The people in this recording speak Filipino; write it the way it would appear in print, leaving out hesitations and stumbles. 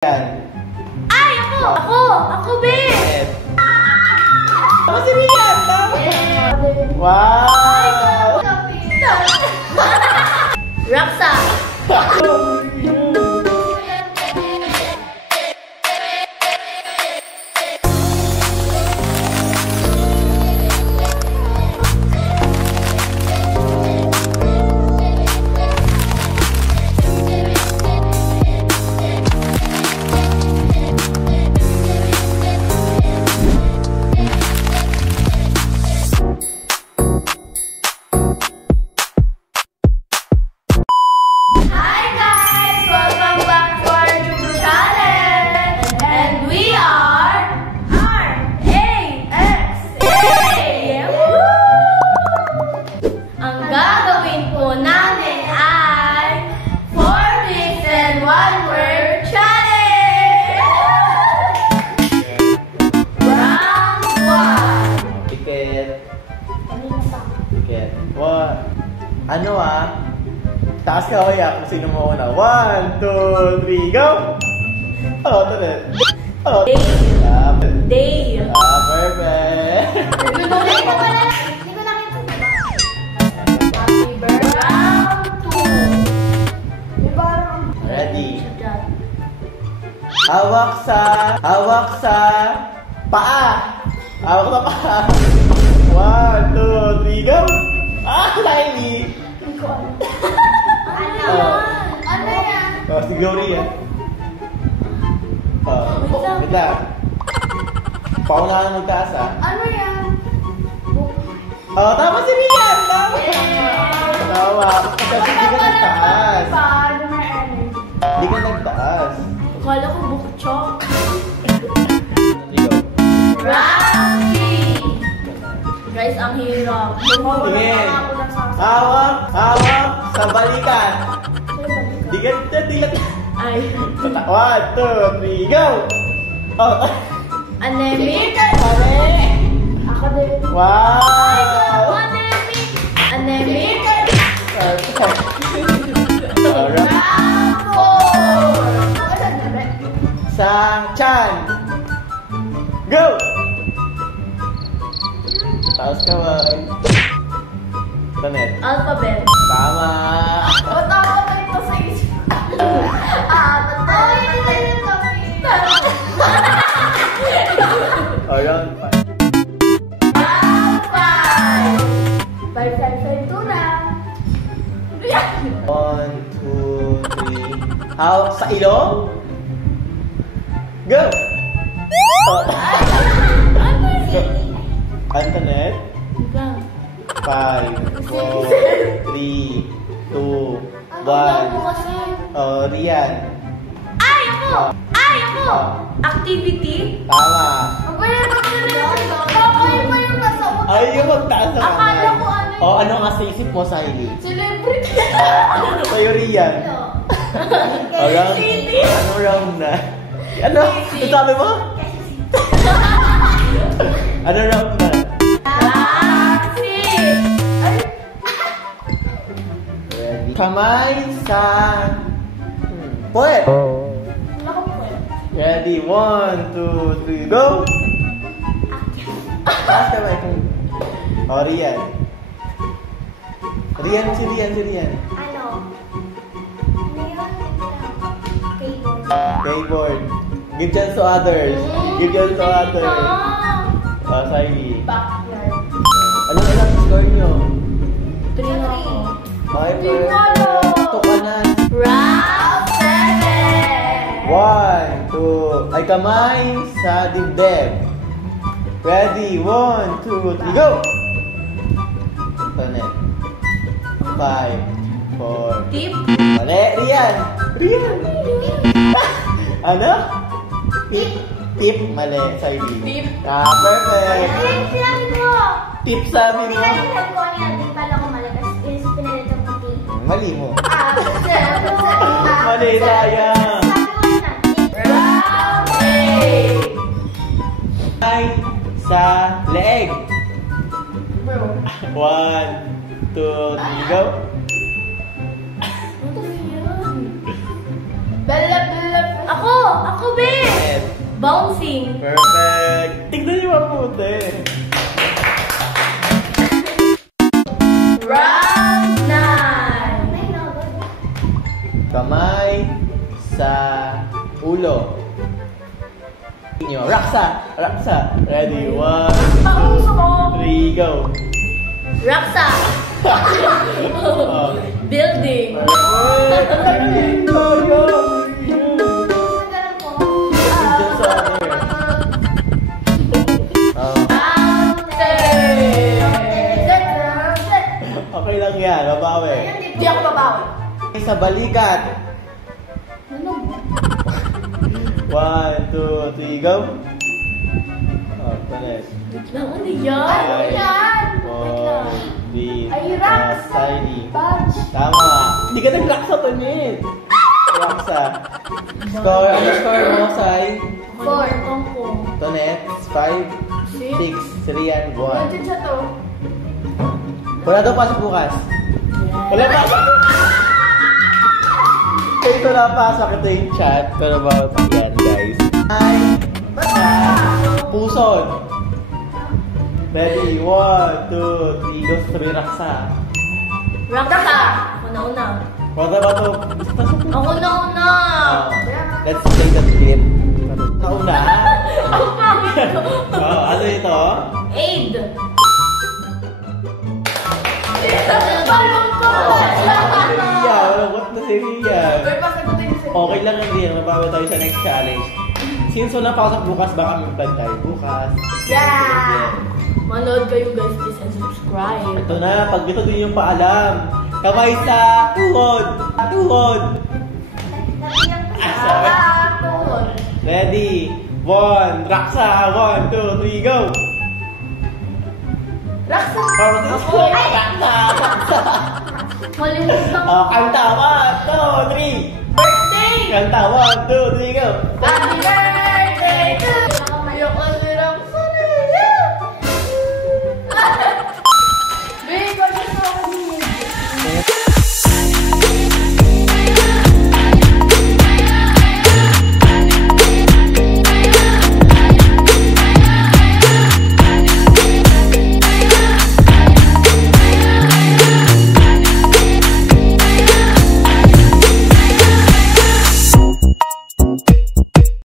Ay, ako, babe! Ako si Rian! Wow! Raksa! Ano taas ka kaya kung sino mo una. 1, 2, 3, go! Oh, ito na. Oh. Day. Perfect. Hindi ko nakita diba? Happy birthday. Round 2. Ready. Hawak sa paa. Hawak sa paa. 1, 2, 3, go! Laili! Ano yan? Si Gloria. Wait lang. Paunahan magtaas Ano yan? Tama si Rian! Tama! Kasi hindi ka nagtaas. Hindi ka nagtaas. Akala ko bukchok. Round 3! Guys, ang hirap. Tingin. Hawak sa balikan. Digat. Ay. 1, 2, 3, go! Anemic. Ako din. Wow! Anemic. Perfect. Round 4. Sa chan. Go! Taas ka ba? Tanet. Alphabet. Tama! Tama na ito sa isip. Patay na yung topic. Round 5. Round 5. 5 na. 1, 2, 3. Hawak sa ilong. Go! Antoinette. 5, 4, 3, 2, 1. Rian. Ay, ako! Activity? Tama. Ay, yung magtaas na Akala ko ano ano ang nasa isip mo, Saili? Celebrity. Sa'yo, Rian. Ano round na? Ano? Ang sabi mo? Ano round na? Ready? Kamay sa puwet. Ready? 1, 2, 3, go! Taas ka ba itong... Rian. Si Rian. Ano? Keyboard. Give chance to others. Saili. Backyard. Ano score nyo? 3 na ako. Okay, perfect. Tuka na. Round 7. 1, 2. Ay, kamay sa dibdib. Ready? 1, 2, 3, go! Tanet. 5, 4. Tip. Mali, Rian. Ano? Tip. Mali, Saili. Tip. Perfect. Sinabi ko. Tip sabi mo. Sinabi ko niya. Di pala ko mali. Kasi pinalito ko tip. Mali mo. Mali, sayang. Round 8. Ay, sa leeg. 1, 2, 3, go. Ako! Ako, be! Yes. Bouncing. Perfect. Tignan niyo mabuti. Round 9. Ay, no. Kamay sa ulo. Raksa! Raksa! Ready? 1, Ang gusto ko. 3, go! Raksa. Oh. Building. Perfect! Go, go! Nagalan ko. Dyan sa other. Oh. Round 10. Okay lang yan, babawi. Hindi ako babawi. Sa balikat. Ano? 1, 2, 3, go! Oh, tulis. Wait lang, ano yan? Ano yan? Wait lang. Ay, rocks. Tiny. Bunch. Tama. Hindi ka nag-raksa, Tonit. Raksa. Score. Ano score mo, Sai? 4. Ko. Tonet, 5, 6, 3, and 1. Nandiyan siya to. Wala daw pasok bukas. Wala pasok. Kaya ito na pasok. Ito yung chat. Pero about yan, guys. Ay, puson. Ready? 1, 2, 3, go. Sabi raksa. Raksa. Ako na una. Wala ba ito? Ako na una. Let's play the clip. Nauna. Ang pangit ko. Oh, ano ito? Aid. Balong ko. Ria, what na si Ria? Pero pasagutin niyo siya. Okay lang hindi, mabawi tayo sa next challenge. Since wala pasok bukas, baka mag-vlog tayo bukas. Yeah! Manood kayo guys, please and subscribe. Ito na, pag ito din yung paalam. Kamay sa tuhod. Tuhod. Tuhod. Ready? 1, raksa. 1, 2, 3, go! Raksa. Ako! Raksa! Malimutan ko. Oh, kanta. 1, 2, 3. Birthday! Kanta. 1,